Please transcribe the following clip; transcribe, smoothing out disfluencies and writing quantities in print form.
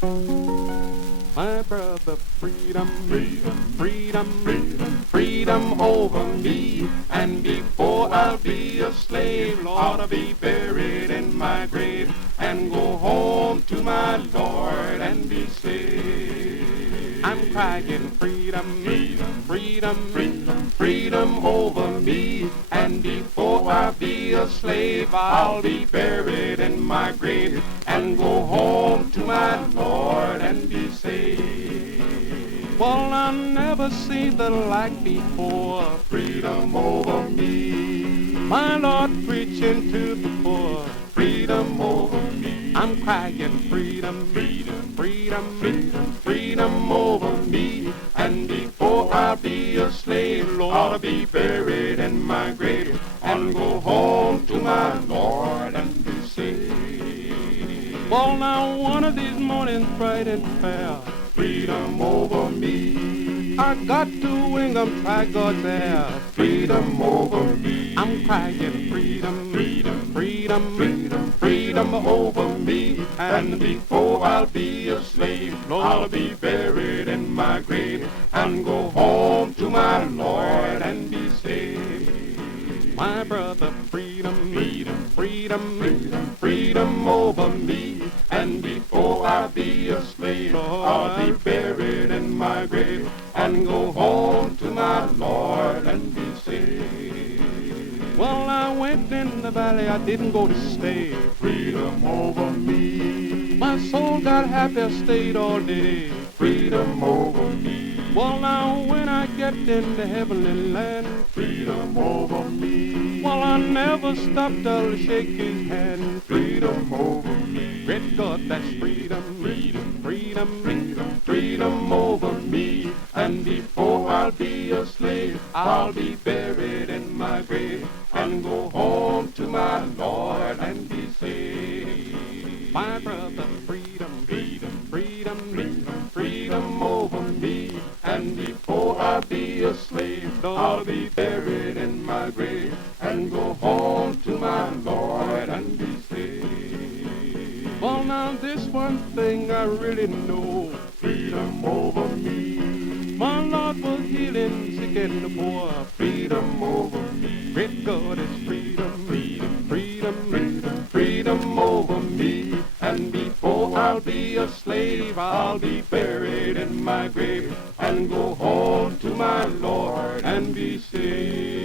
My brother, freedom, freedom, freedom, freedom, freedom over me. And before I'll be a slave, Lord, I'll be buried in my grave and go home to my Lord and be saved. I'm crying freedom, freedom, freedom, freedom, freedom over me. And before I'll be a slave, I'll be buried in my grave and go home to my Lord and be saved. Well, I never seen the like before. Freedom over me. My Lord preaching to the poor. Freedom over me. I'm crying freedom, freedom, freedom, freedom, freedom over me. And before I'll be a slave, Lord, I'll be buried in my grave and go home to my Lord and be saved. Well, now one of these mornings bright and fair, freedom over me. I got to wing 'em, try God's air. Freedom over me. I'm crying freedom, freedom, freedom, freedom, freedom over me. And before I'll be a slave, Lord, I'll be buried in my grave and go home to my Lord and be saved. My brother, freedom, freedom, freedom, freedom, freedom over me. And before I'll be a slave, I'll be buried in my grave and go home to my Lord and be saved. Well, I went in the valley, I didn't go to stay. Freedom over me. My soul got happy, I stayed all day. Freedom over me. Well, now when I get in the heavenly land, freedom over me. Well, I never stopped to shake his hand. Freedom over me. Great God, that's freedom, freedom, freedom, freedom, freedom over me. And before I'll be a slave, I'll be buried in my grave and go home to my Lord and be saved. My brother, freedom, freedom, freedom, freedom, freedom over me. And before I'll be a slave, I'll be buried in my grave and go home to my Lord and be saved. Well, now this one thing I really know, freedom over me. My Lord was healing sick and the poor. Freedom over me. Great God is freedom, freedom, freedom, freedom, freedom over me. And before I'll be a slave, I'll be buried in my grave and go home to my Lord and be saved.